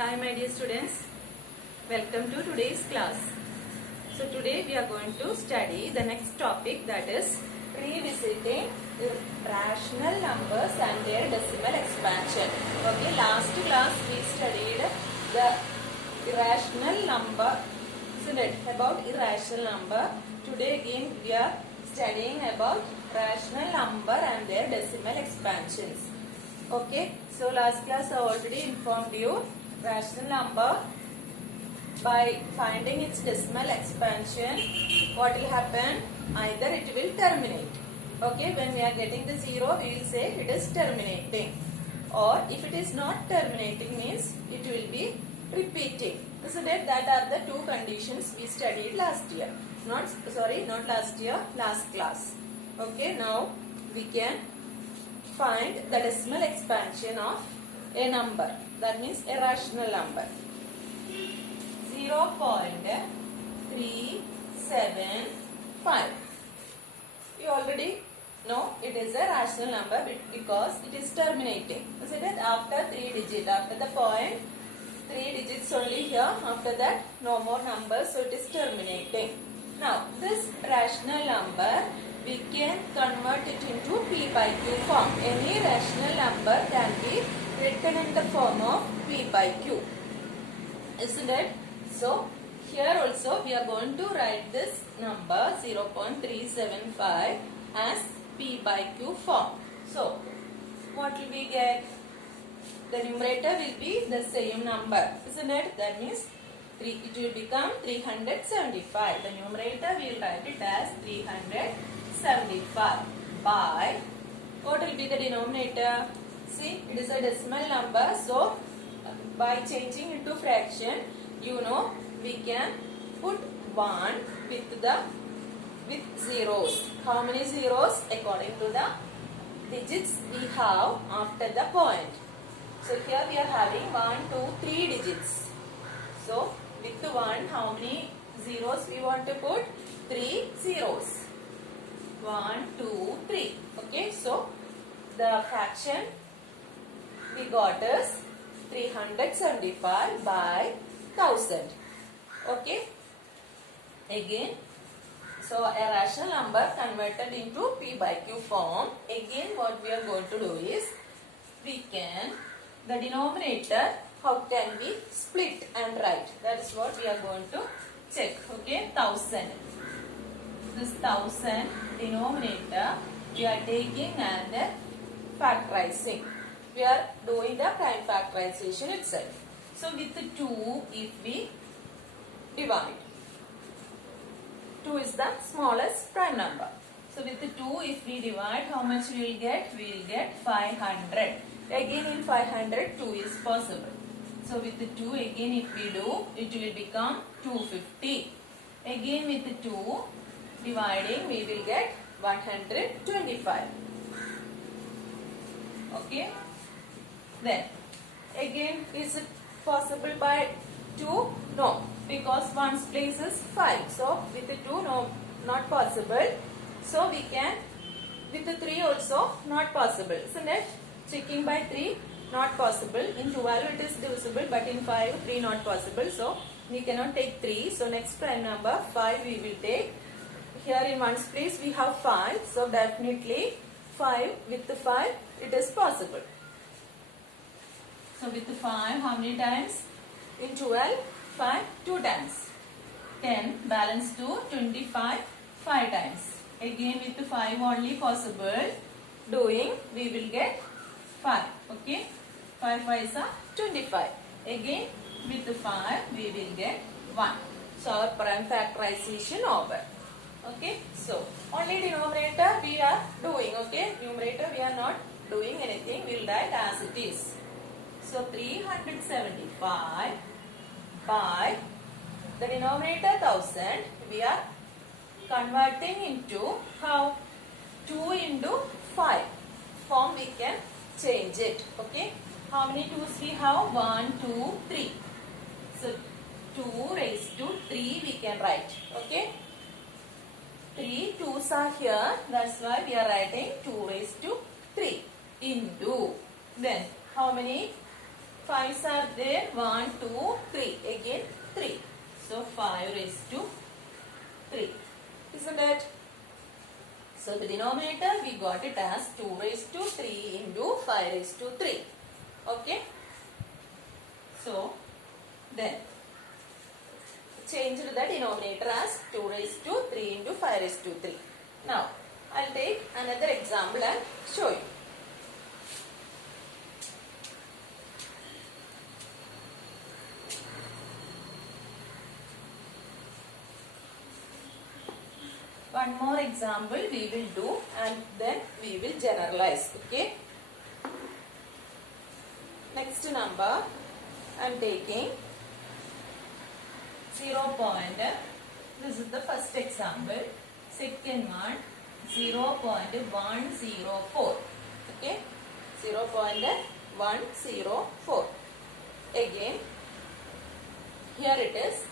Hi my dear students, welcome to today's class. So today we are going to study the next topic, that is revisiting rational numbers and their decimal expansion. Okay, last class we studied the irrational number, isn't it? About irrational number. Today again we are studying about rational number and their decimal expansions. Okay, so last class I already informed you rational number, by finding its decimal expansion, what will happen? Either it will terminate. Okay, when we are getting the zero, we will say it is terminating. Or if it is not terminating, means it will be repeating. Isn't it? That are the two conditions we studied last year. Not last year, last class. Okay, now we can find the decimal expansion of a number. That means a rational number. 0.375. You already know it is a rational number because it is terminating. Isn't it? After 3 digits, after the point, 3 digits only here. After that, no more numbers, so it is terminating. Now, this rational number, we can convert it into P by Q form. Any rational number can be written in the form of P by Q. Isn't it? So, here also we are going to write this number 0.375 as P by Q form. So, what will we get? The numerator will be the same number. Isn't it? That means it will become 375. The numerator we will write it as 375 by, what will be the denominator? See, it is a decimal number, so by changing into fraction, you know, we can put 1 with zeros. How many zeros? According to the digits we have after the point. So here we are having 1, 2, 3 digits. So with 1, how many zeros we want to put? 3 zeros. 1, 2, 3. Okay, so the fraction we got is 375 by 1000. Okay. Again, so a rational number converted into P by Q form. Again, what we are going to do is, we can, the denominator, how can we split and write? That is what we are going to check. Okay, 1000. This 1000 denominator we are taking and factorizing. We are doing the prime factorization itself. So with 2, if we divide, 2 is the smallest prime number. So with 2, if we divide, how much we will get? We will get 500. Again in 500, 2 is possible. So with 2, again if we do, it will become 250. Again with 2 dividing, we will get 125. Okay. Then, again, is it possible by 2? No, because 1's place is 5. So, with 2, no, not possible. So, we can, with 3 also, not possible. Isn't it? Checking by 3, not possible. In 12, it is divisible, but in 5, 3 not possible. So, we cannot take 3. So, next prime number, 5 we will take. Here in 1's place, we have 5. So, definitely, 5 with 5, it is possible. So with 5, how many times? In 12, 5, 2 times. 10, balance 2, 25, 5 times. Again with 5 only possible. Doing, we will get 5. Okay. 5 5s are 25. Again with 5, we will get 1. So our prime factorization over. Okay. So only denominator we are doing. Okay. Numerator we are not doing anything. We will write as it is. So 375 by the denominator 1000, we are converting into how? 2 into 5 form we can change it. Okay. How many 2's we have? 1, 2, 3. So 2 raised to 3 we can write. Okay. 3 2's are here. That's why we are writing 2 raised to 3 into. Then how many 5's are there. 1, 2, 3. Again 3. So 5 raised to 3. Isn't it? So the denominator we got it as 2 raised to 3 into 5 raised to 3. Okay. So then change the denominator as 2 raised to 3 into 5 raised to 3. Now I'll take another example and show you. One more example we will do and then we will generalize. Okay. Next number I am taking 0. This is the first example. Second one 0.104. Okay. 0.104. Again here it is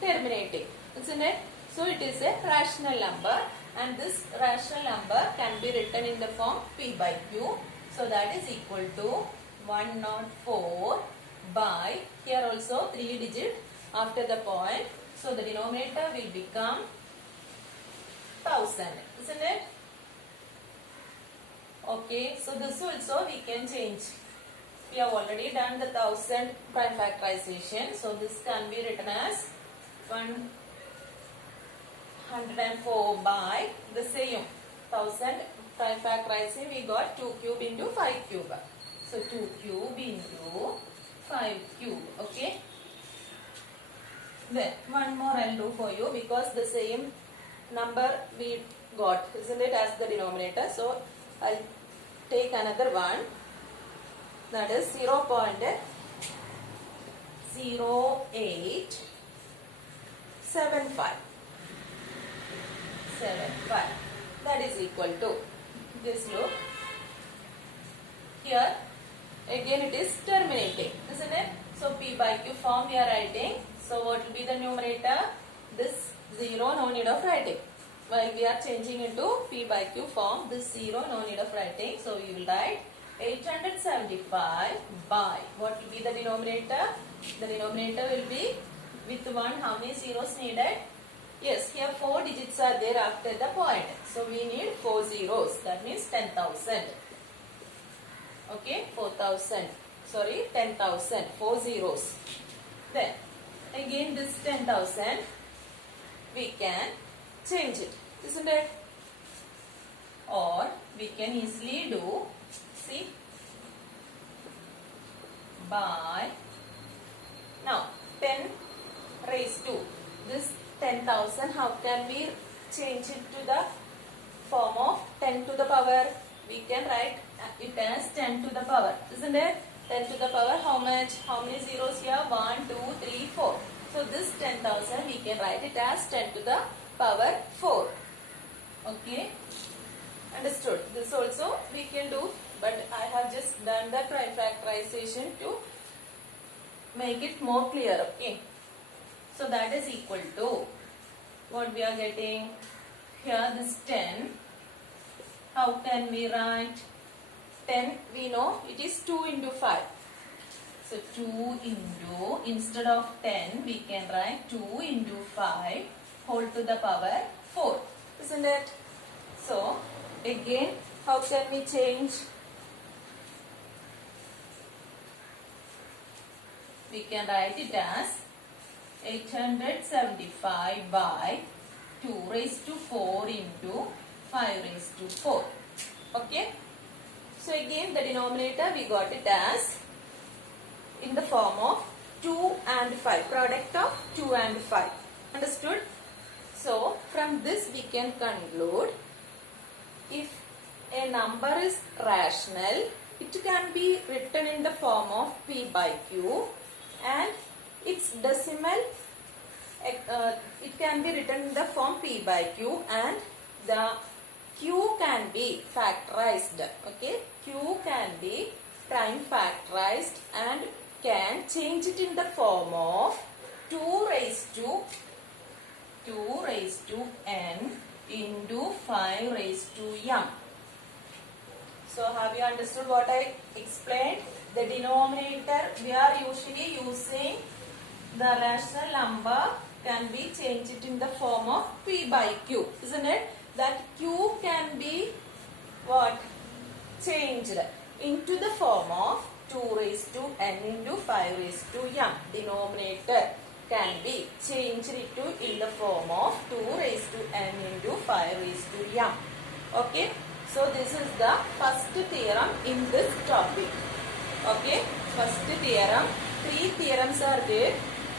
terminating, isn't it? So it is a rational number and this rational number can be written in the form P by Q. So that is equal to 104 by, here also 3 digit after the point. So the denominator will become 1000, isn't it? Okay, so this also we can change. We have already done the 1000 prime factorization. So this can be written as 104 by the same 1000 prime factorizing we got 2 cube into 5 cube. So 2 cube into 5 cube. Okay. Then one more I'll do for you because the same number we got, isn't it, as the denominator. So I'll take another one, that is 0.0875. That is equal to, just look here, again it is terminating, isn't it? So P by Q form we are writing. So what will be the numerator? This 0, no need of writing. While we are changing into P by Q form, this 0, no need of writing. So we will write 875 by, what will be the denominator? The denominator will be with 1, how many zeros needed? Yes, here 4 digits are there after the point. So we need 4 zeros. That means 10,000. Okay, 4,000. Sorry, 10,000. 4 zeros. Then again this 10,000 we can change it, isn't it? Or we can easily do, see, by, now 10 raised to, this 10,000, how can we change it to the form of 10 to the power? We can write it as 10 to the power, isn't it? 10 to the power, how much? How many zeros here? 1, 2, 3, 4. So this 10,000 we can write it as 10 to the power 4. Okay, understood? This also we can do, but I have just done the prime factorization to make it more clear. Okay, so that is equal to, what we are getting here, this 10. How can we write? 10 we know it is 2 into 5. So 2 into, instead of 10 we can write 2 into 5 whole to the power 4, isn't it? So again how can we change? We can write it as 875 by 2 raised to 4 into 5 raised to 4. Okay. So again the denominator we got it as in the form of 2 and 5. Product of 2 and 5. Understood? So from this we can conclude, if a number is rational, it can be written in the form of P by Q, and its decimal it can be written in the form P by Q, and the Q can be factorized. Okay, Q can be prime factorized and can change it in the form of 2 raised to n into 5 raised to m. So have you understood what I explained? the denominator we are usually using the rational number can be changed in the form of p by q, isn't it? That q can be what? Changed into the form of 2 raised to n into 5 raised to m. Denominator can be changed into in the form of 2 raised to n into 5 raised to m. Okay. So this is the first theorem in this topic. Okay. First theorem. 3 theorems are there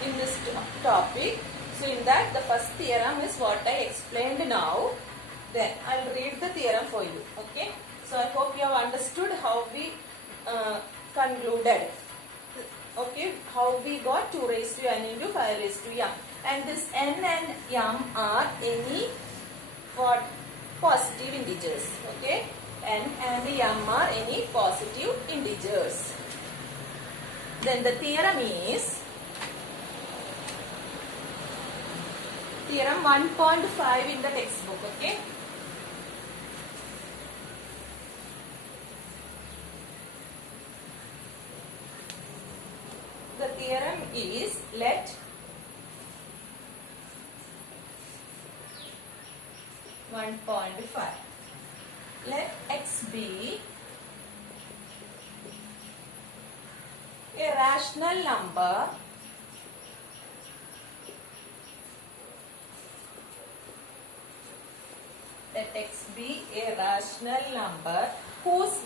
in this topic. So in that the first theorem is what I explained now. Then I will read the theorem for you. Okay. So I hope you have understood how we concluded. Okay, how we got 2 raised to n into 5 raised to m. And this n and m are any what? Positive integers. Okay, n and m are any positive integers. Then the theorem is theorem 1.5 in the textbook. Okay. The theorem is let let x be a rational number let x be a rational number whose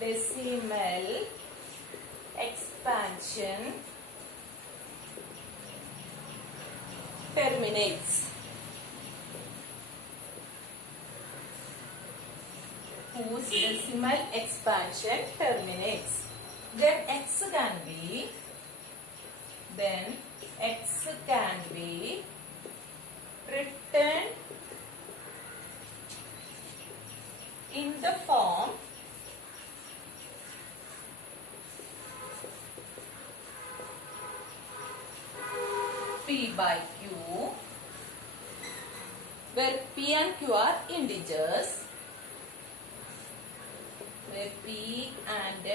decimal expansion terminates. Whose decimal expansion terminates. Then x can be written in the form p by q, where p and q are integers, where p and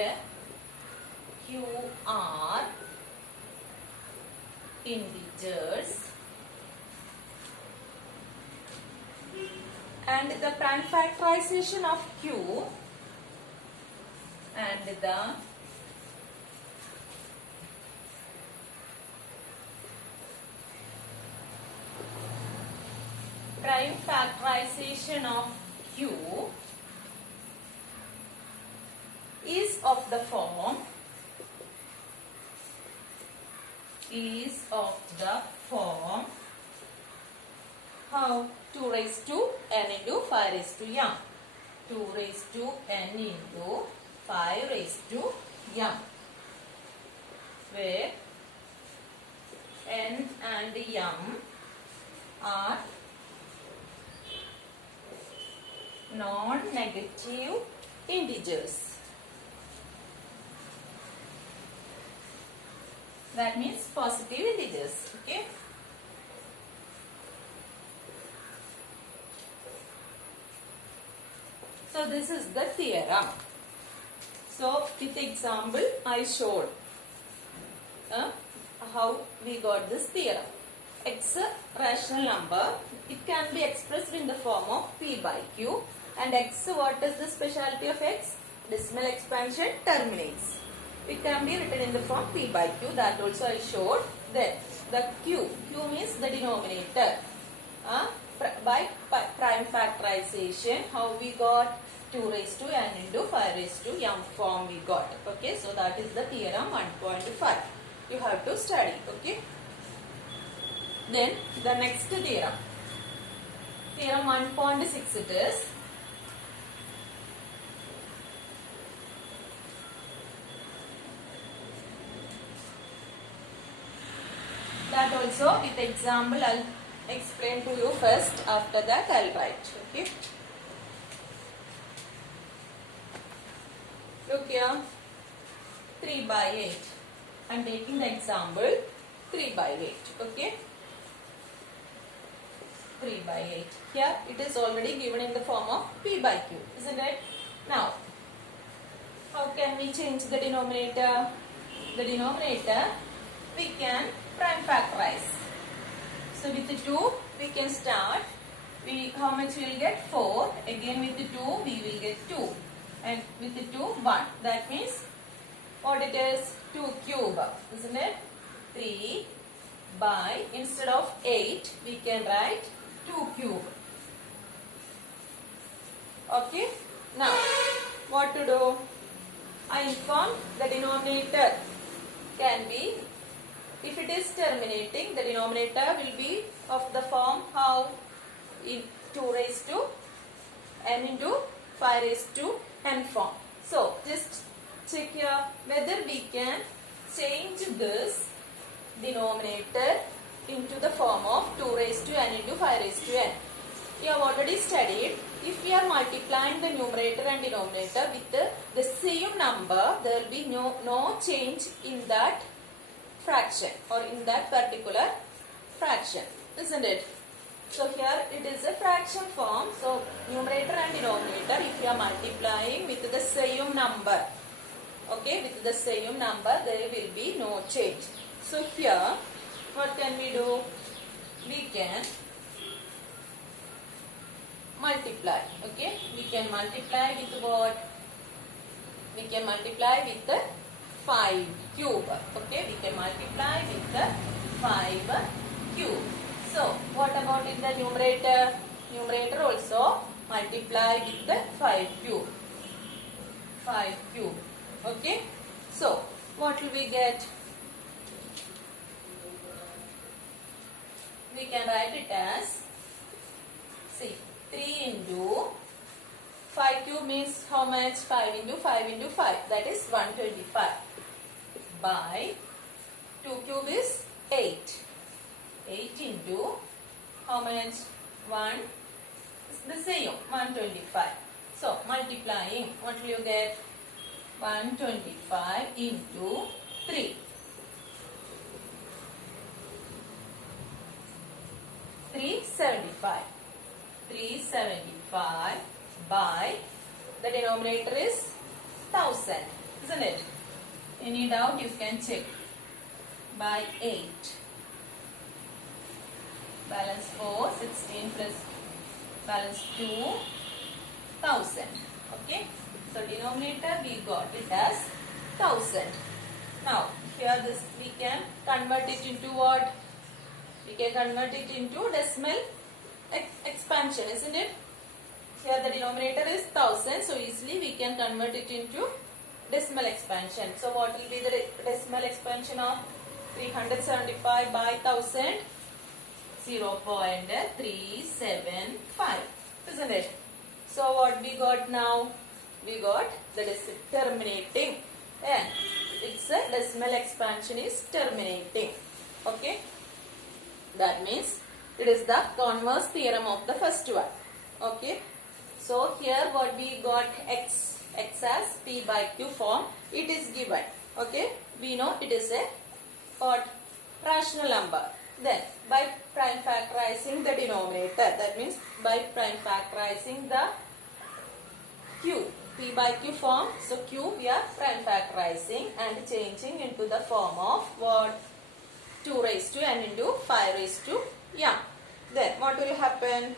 q are integers, and the prime factorization of q and the prime factorization of q is of the form how? 2 raised to n into 5 raised to m. 2 raised to n into 5 raised to m, where n and m are non-negative integers. That means positive integers. Okay. So this is the theorem. So with example I showed how we got this theorem. X rational number, it can be expressed in the form of p by q, and x, what is the speciality of x? Decimal expansion terminates. It can be written in the form p by q, that also I showed. Then the q means the denominator. By prime factorization, how we got 2 raised to n into 5 raised to m form we got. Okay, so that is the theorem 1.5. You have to study. Okay. Then the next theorem, theorem 1.6 it is. That also with example I'll explain to you first, after that I'll write. Okay. Look here, 3 by 8. I'm taking the example 3 by 8. Okay. 3 by 8. Here it is already given in the form of p by q, isn't it? Now, how can we change the denominator? The denominator we can prime factorize. So with the 2 we can start. How much we will get? 4. Again with the 2 we will get 2. And with the 2, 1. That means what it is? 2 cube, isn't it? 3 by, instead of 8 we can write 2 cube. Okay. Now what to do? I inform the denominator can be, if it is terminating, the denominator will be of the form how? In 2 raised to n into 5 raised to n form. So just check here whether we can change this denominator into the form of 2 raised to n into 5 raised to n. We have already studied, if we are multiplying the numerator and denominator with the same number, there will be no change in that fraction or in that particular fraction, isn't it? So here it is a fraction form. So numerator and denominator, if you are multiplying with the same number, okay, with the same number, there will be no change. So here, what can we do? We can multiply, okay? We can multiply with what? We can multiply with the 5 cube, okay? We can multiply with the 5 cube. So, what about in the numerator? Numerator also multiply with the 5 cube. 5 cube. Okay? So, what will we get? We can write it as, see, 3 into 5 cube means how much? 5 into 5 into 5. That is 125. By 2 cube is 8. 8 into how much? 1 is the same, 125. So multiplying, what will you get? 125 into 3. 375. 375 by, the denominator is 1000, isn't it? Any doubt you can check. By 8. Balance 4, 16 plus balance 2, 1000. Okay. So denominator we got it as 1000. Now here this we can convert it into what? We can convert it into decimal expansion, isn't it? Here the denominator is 1000, so easily we can convert it into decimal expansion. So what will be the decimal expansion of 375 by 1000? 0.375, isn't it? So what we got now? We got the terminating, and its decimal expansion is terminating. Okay, that means it is the converse theorem of the first one. Okay, so here what we got, x as p by q form, it is given. Okay, we know it is a what? Rational number. Then by prime factorizing the denominator, that means by prime factorizing the q, p by q form, so q we are prime factorizing and changing into the form of what? 2 raised to n into 5 raised to m. Then what will happen?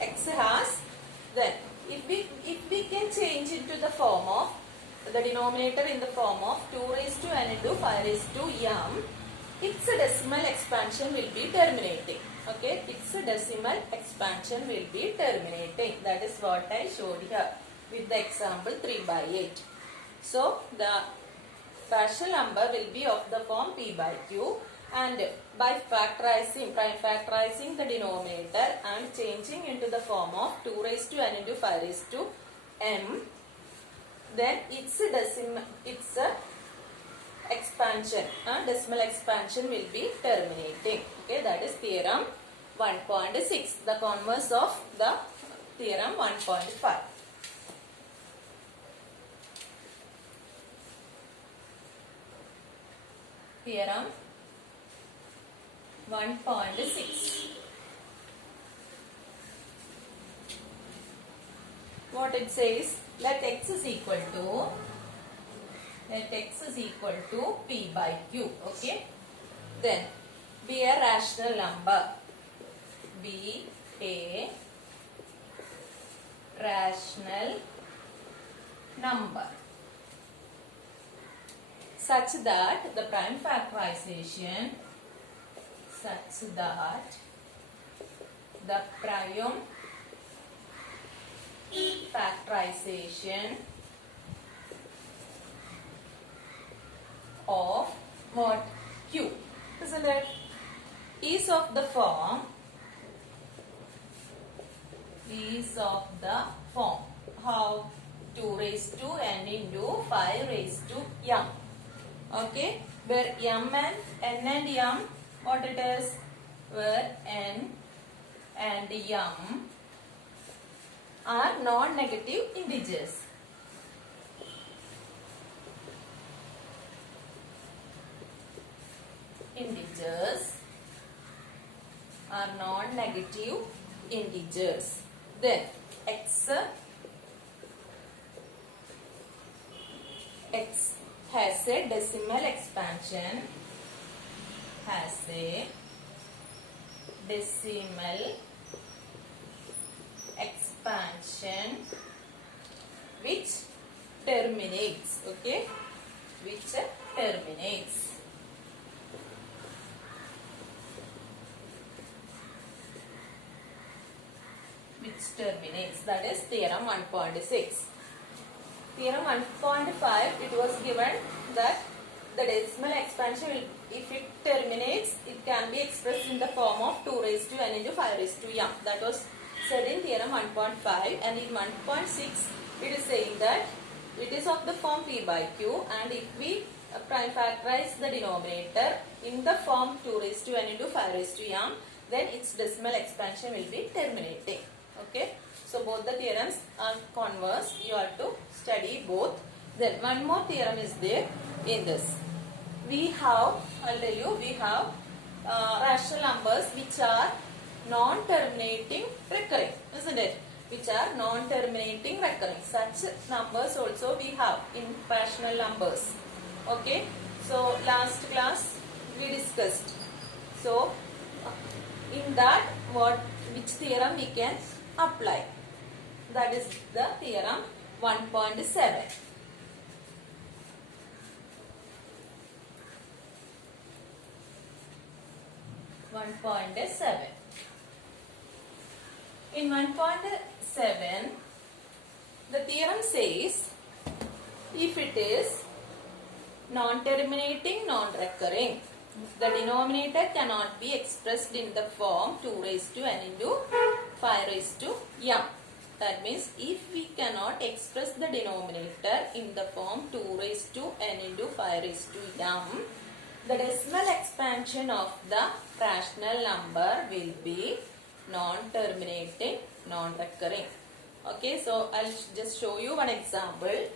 X has, then if we can change into the form of the denominator in the form of 2 raised to n into 5 raised to m, its decimal expansion will be terminating. Okay, its decimal expansion will be terminating. That is what I showed here with the example 3 by 8. So the rational number will be of the form p by q, and by factorizing, prime factorizing the denominator and changing into the form of 2 raised to n into 5 raised to m, then its expansion, decimal expansion will be terminating. Okay, that is theorem 1.6, the converse of the theorem 1.5. Theorem 1.6. what it says, let x is equal to p by q. Okay. Then be a rational number. Be a rational number such that the prime factorization of what? Q, isn't it? Is of the form how? 2 raised to n into 5 raised to m. Okay, where m and n and m, what it is? Where n and m are non-negative integers. Integers are non-negative integers. Then x has a decimal expansion. Which terminates. Okay, which terminates. That is theorem 1.6. Theorem 1.5, it was given that the decimal expansion will, if it terminates, it can be expressed in the form of 2 raised to n into 5 raised to m. That was said in theorem 1.5, and in 1.6 it is saying that it is of the form p by q, and if we prime factorize the denominator in the form 2 raised to n into 5 raised to m, then its decimal expansion will be terminating. Okay, so both the theorems are converse. You have to study both. Then one more theorem is there in this. We have, I'll tell you, we have rational numbers which are non-terminating recurring, isn't it? Which are non-terminating recurring. Such numbers also we have in rational numbers. Okay, so last class we discussed. So in that, which theorem we can apply? That is the theorem 1.7. In 1.7, the theorem says if it is non-terminating, non-recurring, the denominator cannot be expressed in the form 2 raised to n into 5 raised to m. That means if we cannot express the denominator in the form 2 raised to n into 5 raised to m, the decimal expansion of the rational number will be non-terminating, non-recurring. Okay, so I'll just show you one example.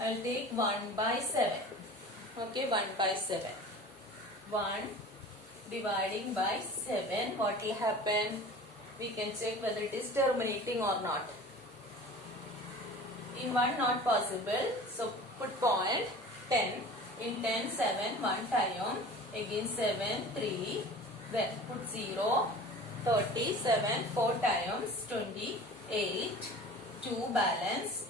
I'll take 1/7. Okay, 1/7. 1 dividing by 7, what will happen? We can check whether it is terminating or not. In 1, not possible. So put point 10. In 10, 7, 1 time. Again 7, 3. Then put 0. 30, 7, 4 times. 28. 2 balance.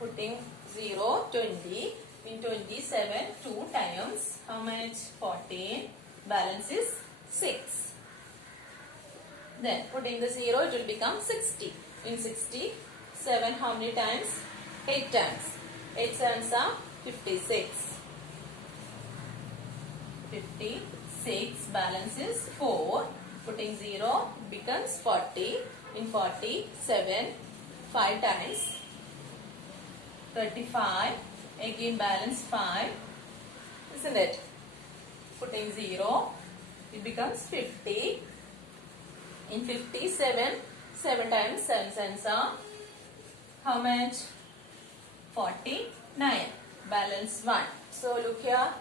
Putting 0, 20. In 27, 2 times. How much? 14. Balance is 6. Then putting the 0, it will become 60. In 60, 7 how many times? 8 times. 8 sevens are 56. 56. Balance is 4. Putting 0 becomes 40. In 40, 7 5 times. 35. Again balance 5. Isn't it? Putting 0, it becomes 50. In 57, 7 times 7 cents are how much? 49. Balance 1. So look here.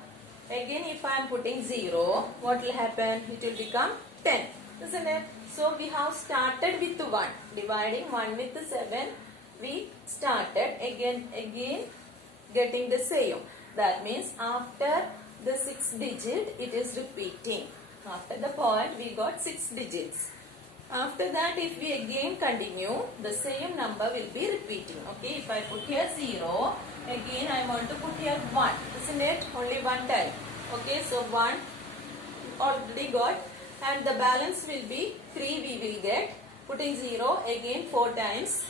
Again if I am putting 0, what will happen? It will become 10. Isn't it? So we have started with 1. Dividing 1 with 7 we started again getting the same. That means after the 6 digit it is repeating. After the point we got 6 digits. After that if we again continue, the same number will be repeating. Okay, if I put here 0, again I want to put here 1. Isn't it? Only one time. Okay, so 1 already got, and the balance will be 3 we will get. Putting 0 again 4 times.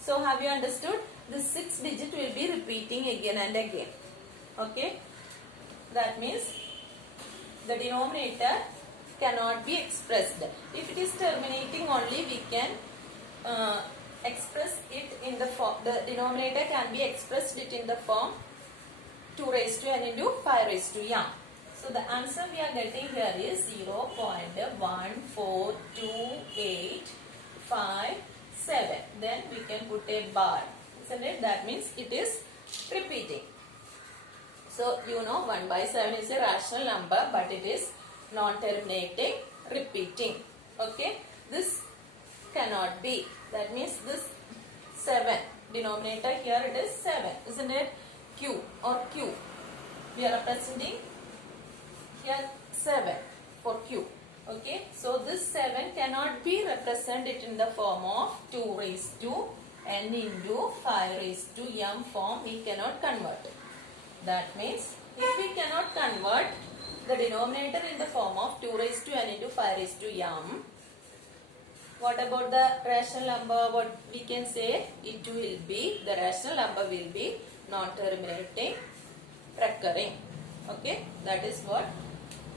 So have you understood? The 6 digit will be repeating again and again. Okay, that means the denominator cannot be expressed. If it is terminating only, we can express it in the form, the denominator can be expressed it in the form 2 raised to n into 5 raised to m. So the answer we are getting here is 0.14285. Then we can put a bar, isn't it? That means it is repeating. So you know 1 by 7 is a rational number, but it is non-terminating, repeating. Okay, this cannot be. That means this 7, denominator here it is 7, isn't it? Q or Q. We are representing here 7 for Q. Okay, so this 7 cannot be represented in the form of 2 raised to n into 5 raised to m form. We cannot convert it. That means if we cannot convert the denominator in the form of 2 raised to n into 5 raised to m, what about the rational number? What we can say? It will be, the rational number will be non-terminating, recurring. Okay, that is what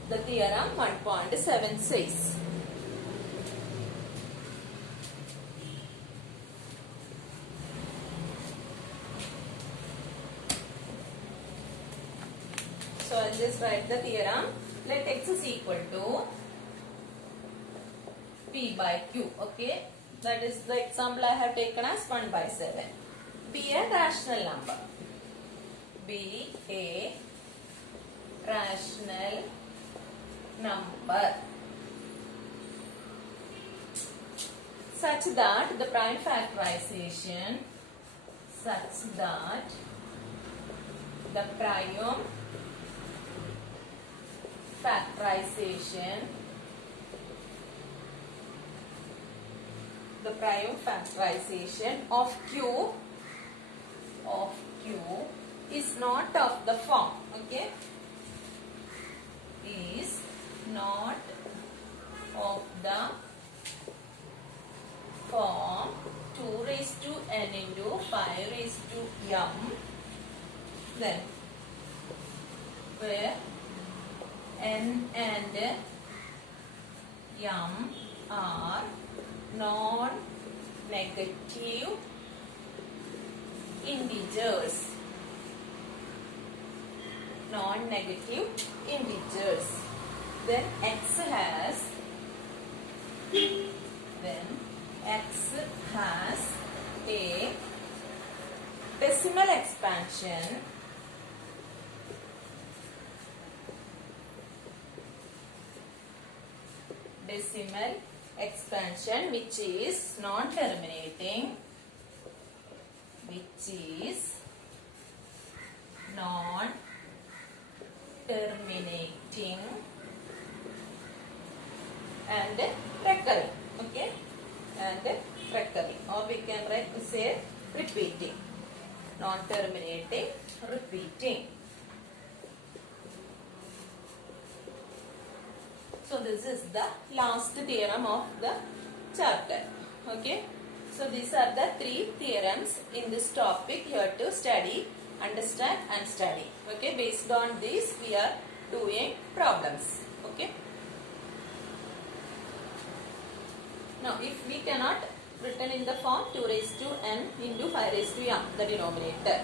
the theorem 1.7 says. So I'll just write the theorem. Let x is equal to p by q. Okay, that is the example I have taken as 1 by 7. Be a rational number. Be a rational number such that the prime factorization of q is not of the form. Okay, is not of the form 2 raised to n into 5 raised to m, then where n and m are non-negative integers. Then x has a decimal expansion which is non-terminating, and recurring. Okay, and recurring, or we can say repeating. Non-terminating, repeating. So this is the last theorem of the chapter. Okay, so these are the 3 theorems in this topic here to study, understand and study. Okay, based on this we are doing problems. Okay, now if we cannot written in the form 2 raised to n into 5 raised to m, the denominator,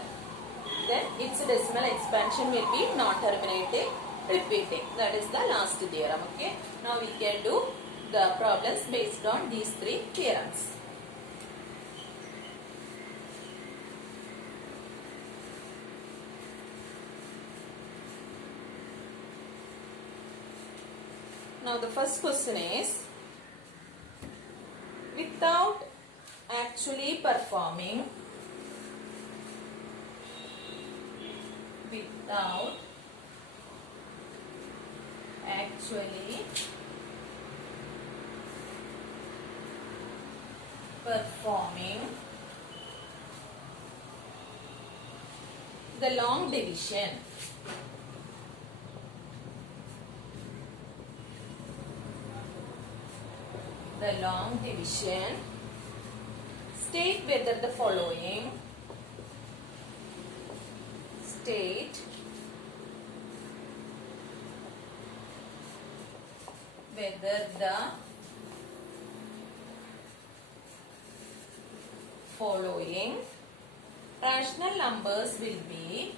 then its decimal expansion will be non-terminating, repeating. That is the last theorem. Okay, now we can do the problems based on these 3 theorems. Now the first question is, without actually performing without actually performing the long division. The long division. State whether the following. State whether the following rational numbers will be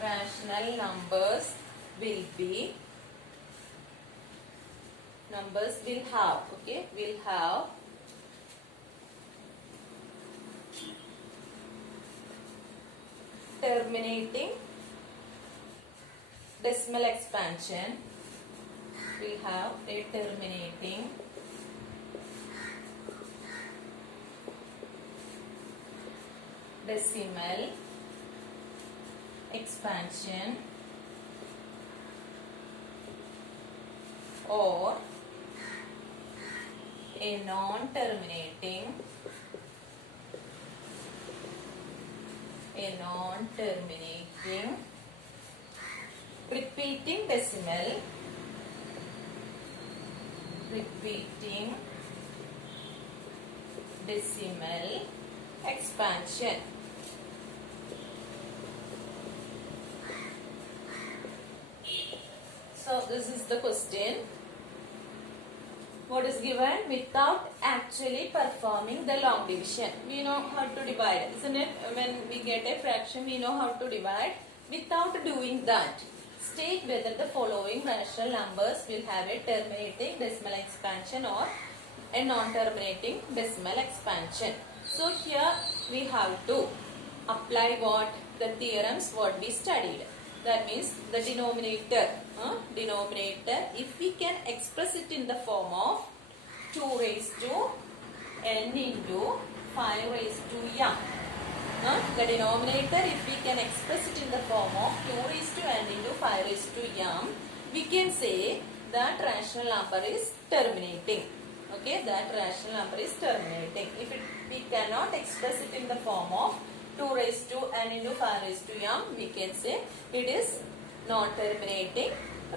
rational numbers will be numbers will have, okay, will have terminating decimal expansion, will have a terminating decimal expansion or a non-terminating repeating decimal expansion. So this is the question. What is given? Without actually performing the long division. We know how to divide, isn't it? When we get a fraction, we know how to divide. Without doing that, state whether the following rational numbers will have a terminating decimal expansion or a non-terminating decimal expansion. So here we have to apply what? The theorems what we studied. That means the denominator, if we can express it in the form of 2 raised to n into 5 raised to m. The denominator, if we can express it in the form of 2 raised to n into 5 raised to m, we can say that rational number is terminating. Okay, that rational number is terminating. If we cannot express it in the form of 2 raised to n into 5 raised to m, we can say it is non-terminating